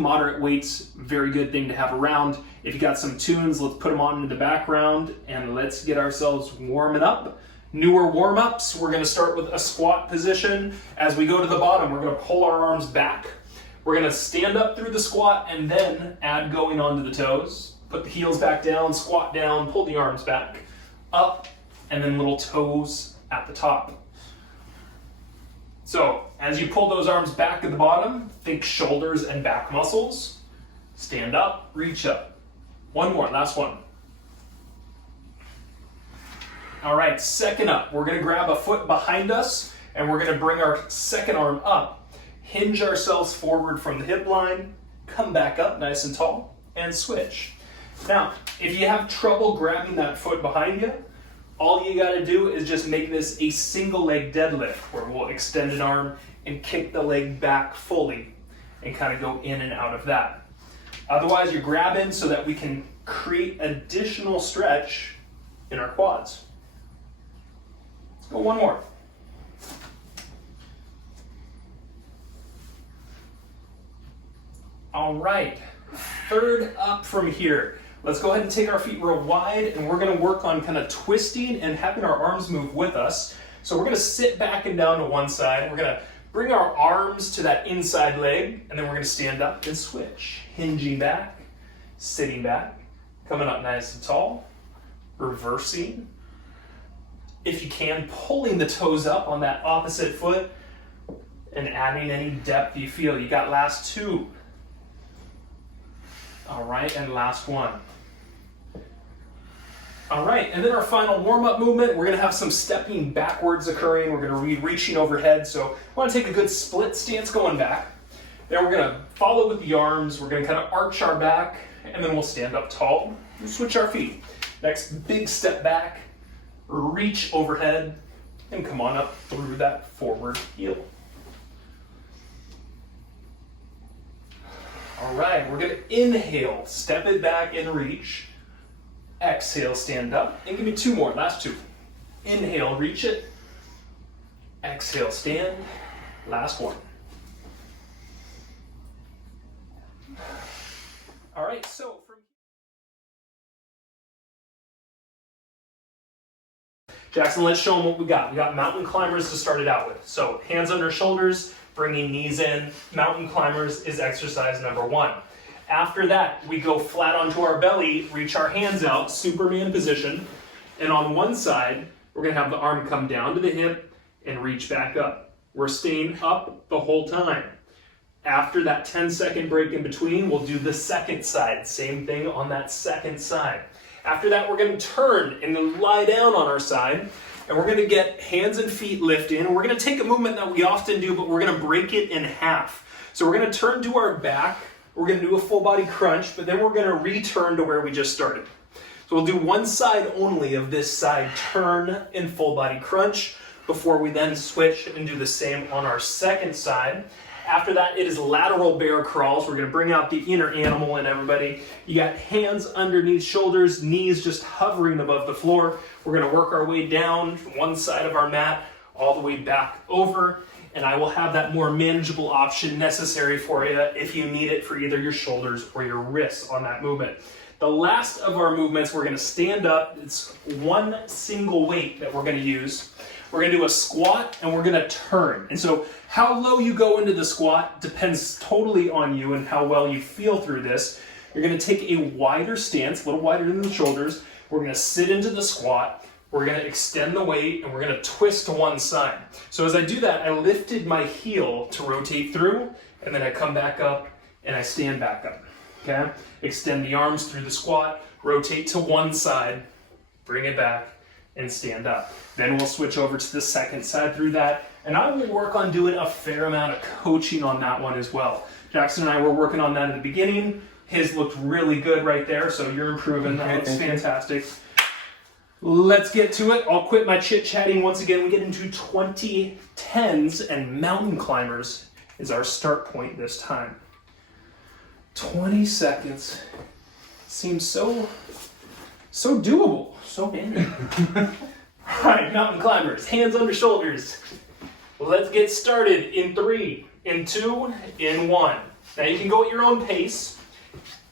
moderate weights, very good thing to have around. If you got some tunes, let's put them on in the background and let's get ourselves warming up. Newer warm-ups, we're gonna start with a squat position. As we go to the bottom, we're gonna pull our arms back. We're gonna stand up through the squat and then add going onto the toes. Put the heels back down, squat down, pull the arms back, up, and then little toes at the top. So, as you pull those arms back at the bottom, think shoulders and back muscles. Stand up, reach up. One more, last one. All right, second up, we're gonna grab a foot behind us and we're gonna bring our second arm up, hinge ourselves forward from the hip line, come back up nice and tall, and switch. Now, if you have trouble grabbing that foot behind you, all you gotta do is just make this a single leg deadlift where we'll extend an arm and kick the leg back fully and kind of go in and out of that. Otherwise, you're grabbing so that we can create additional stretch in our quads. Let's go one more. All right, third up from here. Let's go ahead and take our feet real wide and we're gonna work on kind of twisting and having our arms move with us. So we're gonna sit back and down to one side. We're gonna bring our arms to that inside leg and then we're gonna stand up and switch. Hinging back, sitting back, coming up nice and tall, reversing. If you can, pulling the toes up on that opposite foot and adding any depth you feel. You got last two. All right, and last one. All right, and then our final warm-up movement, we're gonna have some stepping backwards occurring. We're gonna be reaching overhead, so I wanna take a good split stance going back. Then we're gonna follow with the arms. We're gonna kind of arch our back, and then we'll stand up tall and switch our feet. Next, big step back, reach overhead, and come on up through that forward heel. All right, we're gonna inhale, step it back and reach. Exhale, stand up, and give me two more, last two. Inhale, reach it. Exhale, stand, last one. All right, so from Jackson, let's show them what we got. We got mountain climbers to start it out with. So hands under shoulders, bringing knees in. Mountain climbers is exercise number one. After that, we go flat onto our belly, reach our hands out, Superman position. And on one side, we're gonna have the arm come down to the hip and reach back up. We're staying up the whole time. After that 10-second break in between, we'll do the second side. Same thing on that second side. After that, we're gonna turn and then lie down on our side. And we're gonna get hands and feet lifting. And we're gonna take a movement that we often do, but we're gonna break it in half. So we're gonna turn to our back. We're gonna do a full body crunch, but then we're gonna return to where we just started. So we'll do one side only of this side turn and full body crunch before we then switch and do the same on our second side. After that, it is lateral bear crawls. We're gonna bring out the inner animal in everybody. You got hands underneath shoulders, knees just hovering above the floor. We're gonna work our way down one side of our mat, all the way back over, and I will have that more manageable option necessary for you if you need it for either your shoulders or your wrists on that movement. The last of our movements, we're gonna stand up. It's one single weight that we're gonna use. We're gonna do a squat and we're gonna turn. And so how low you go into the squat depends totally on you and how well you feel through this. You're gonna take a wider stance, a little wider than the shoulders. We're gonna sit into the squat. We're gonna extend the weight and we're gonna twist to one side. So as I do that, I lifted my heel to rotate through and then I come back up and I stand back up, okay? Extend the arms through the squat, rotate to one side, bring it back and stand up. Then we'll switch over to the second side through that. And I will work on doing a fair amount of coaching on that one as well. Jackson and I were working on that at the beginning. His looked really good right there, so you're improving. That looks fantastic. Let's get to it. I'll quit my chit-chatting. Once again, we get into 2010s, and mountain climbers is our start point this time. 20 seconds. Seems so doable. So handy. All right, mountain climbers, hands under shoulders. Let's get started in 3, in 2, in 1. Now you can go at your own pace,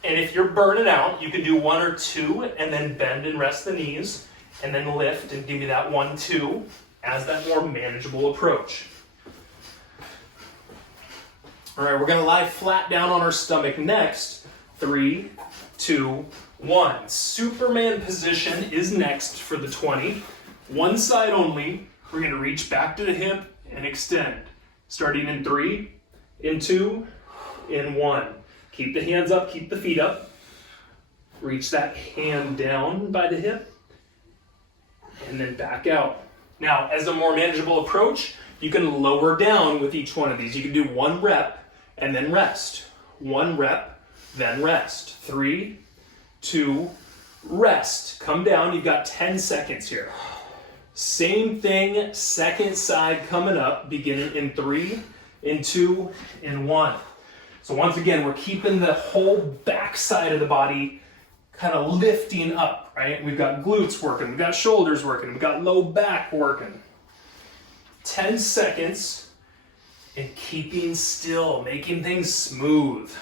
and if you're burning out, you can do 1 or 2 and then bend and rest the knees, and then lift and give me that 1, 2 as that more manageable approach. All right, we're gonna lie flat down on our stomach next. 3, 2, 1. Superman position is next for the 20. One side only. We're gonna reach back to the hip and extend. Starting in 3, in 2, in 1. Keep the hands up, keep the feet up. Reach that hand down by the hip, and then back out. Now, as a more manageable approach, you can lower down with each one of these. You can do 1 rep and then rest. 1 rep, then rest. 3, 2, rest. Come down, you've got 10 seconds here. Same thing, second side coming up, beginning in 3, in 2, in 1. So once again, we're keeping the whole back side of the body kind of lifting up, right? We've got glutes working, we've got shoulders working, we've got low back working. 10 seconds and keeping still, making things smooth.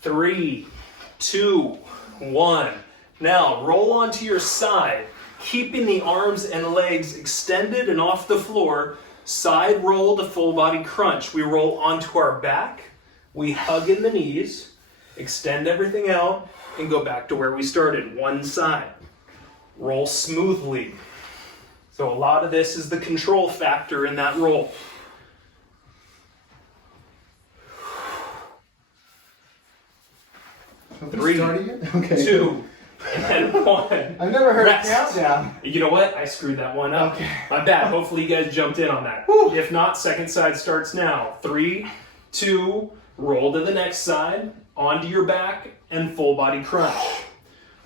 3, 2, 1. Now roll onto your side, keeping the arms and legs extended and off the floor. Side roll to full body crunch. We roll onto our back, we hug in the knees, extend everything out, and go back to where we started, one side. Roll smoothly. So a lot of this is the control factor in that roll. 3, 2, and 1. I've never heard Rest. a countdown. You know what? I screwed that one up. Okay. My bad. Hopefully you guys jumped in on that. Whew. If not, second side starts now. 3, 2, roll to the next side, onto your back, and full body crunch.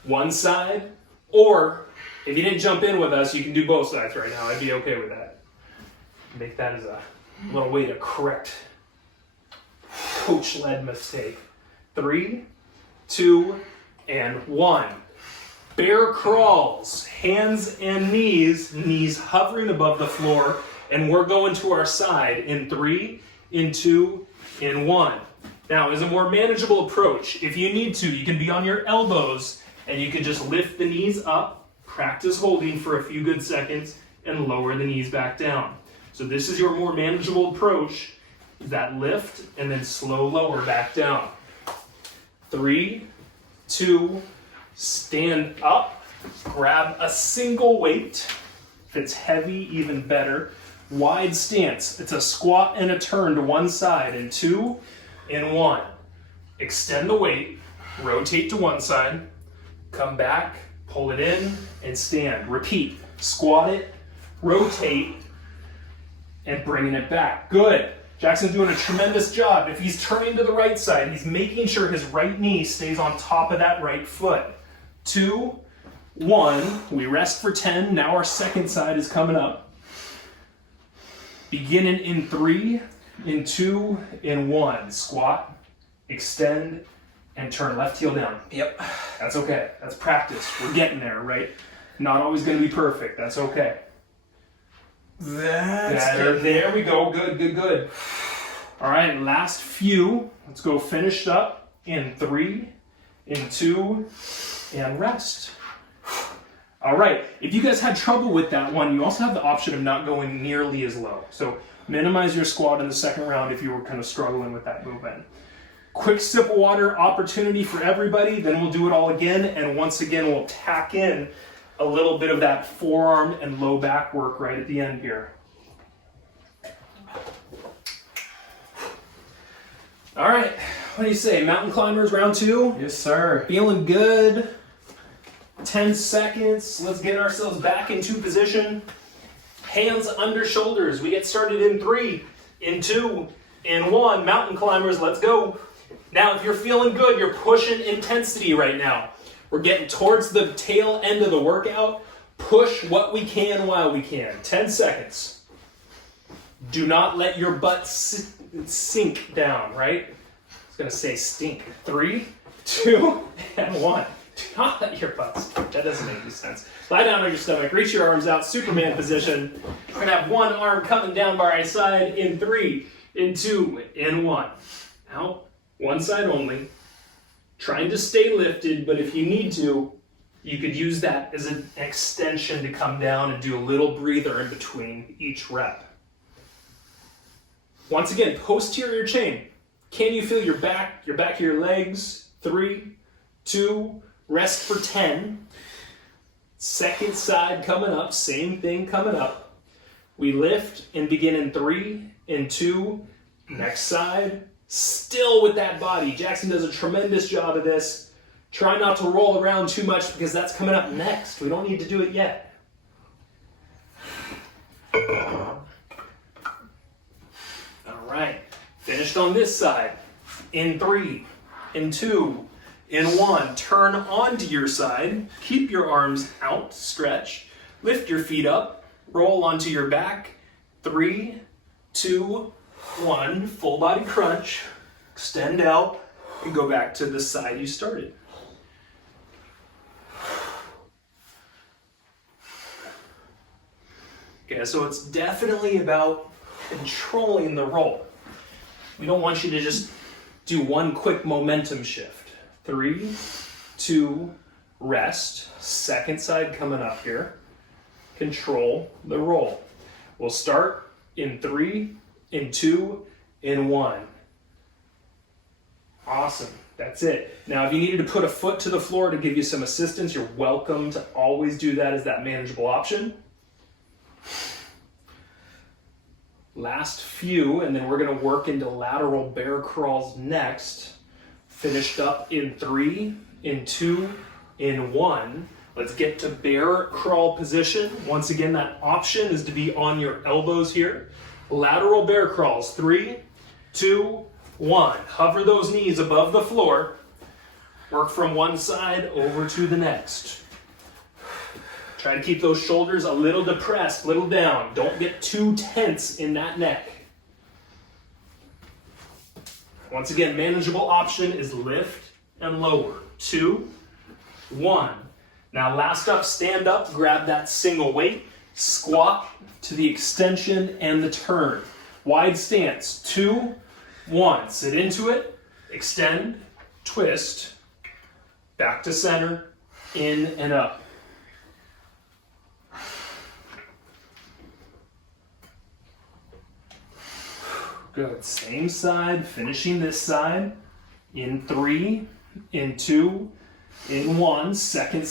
One side, or if you didn't jump in with us, you can do both sides right now. I'd be okay with that. Make that as a little way to correct coach-led mistake. 3, 2, and 1. Bear crawls, hands and knees hovering above the floor, and we're going to our side in 3, in 2, in 1. Now, as a more manageable approach, if you need to, you can be on your elbows and you can just lift the knees up, practice holding for a few good seconds, and lower the knees back down. So this is your more manageable approach, that lift and then slow lower back down. 3, 2, stand up, grab a single weight. If it's heavy, even better. Wide stance. It's a squat and a turn to one side in 2, in 1. Extend the weight, rotate to one side, come back, pull it in, and stand. Repeat. Squat it, rotate, and bringing it back. Good. Jackson's doing a tremendous job. If he's turning to the right side, he's making sure his right knee stays on top of that right foot. 2, 1. We rest for 10. Now our second side is coming up. Beginning in 3, in 2, in 1. Squat, extend, and turn left heel down. Yep. That's okay. That's practice. We're getting there, right? Not always going to be perfect. That's okay. There we go. Good, good, good. All right, last few. Let's go finished up in 3, in 2, and rest. All right, if you guys had trouble with that one, you also have the option of not going nearly as low. So minimize your squat in the second round if you were kind of struggling with that movement. Quick sip of water opportunity for everybody, then we'll do it all again, and once again we'll tack in a little bit of that forearm and low back work right at the end here. All right, what do you say? Mountain Climbers round 2? Yes, sir. Feeling good. 10 seconds. Let's get ourselves back into position. Hands under shoulders. We get started in 3, in 2, in 1. Mountain Climbers, let's go. Now, if you're feeling good, you're pushing intensity right now. We're getting towards the tail end of the workout. Push what we can while we can. 10 seconds. Do not let your butt sink down, right? I was going to say stink. 3, 2, and 1. Do not let your butt sink. That doesn't make any sense. Lie down on your stomach. Reach your arms out. Superman position. We're going to have one arm coming down by our side in 3, in 2, in 1. out, one side only. Trying to stay lifted, but if you need to, you could use that as an extension to come down and do a little breather in between each rep. Once again, posterior chain. Can you feel your back of your legs? 3, 2, rest for 10. Second side coming up, same thing coming up. We lift and begin in 3, in 2, next side. Still with that body. Jackson does a tremendous job of this. Try not to roll around too much because that's coming up next. We don't need to do it yet. All right, finished on this side. In 3, in 2, in 1. Turn onto your side. Keep your arms out, stretch. Lift your feet up. Roll onto your back. 3, 2, 1, full body crunch, extend out, and go back to the side you started. Okay, so it's definitely about controlling the roll. We don't want you to just do one quick momentum shift. 3, 2, rest, second side coming up here. Control the roll. We'll start in 3, in 2, in 1. Awesome, that's it. Now if you needed to put a foot to the floor to give you some assistance, you're welcome to always do that as that manageable option. Last few, and then we're gonna work into lateral bear crawls next. Finished up in 3, in 2, in 1. Let's get to bear crawl position. Once again, that option is to be on your elbows here. Lateral bear crawls, 3, 2, 1. Hover those knees above the floor. Work from one side over to the next. Try to keep those shoulders a little depressed, a little down. Don't get too tense in that neck. Once again, manageable option is lift and lower. 2, 1. Now last up, stand up, grab that single weight, squat to the extension and the turn. Wide stance, 2, 1. Sit into it, extend, twist, back to center, in and up. Good, same side, finishing this side. In 3, in 2, in 1, second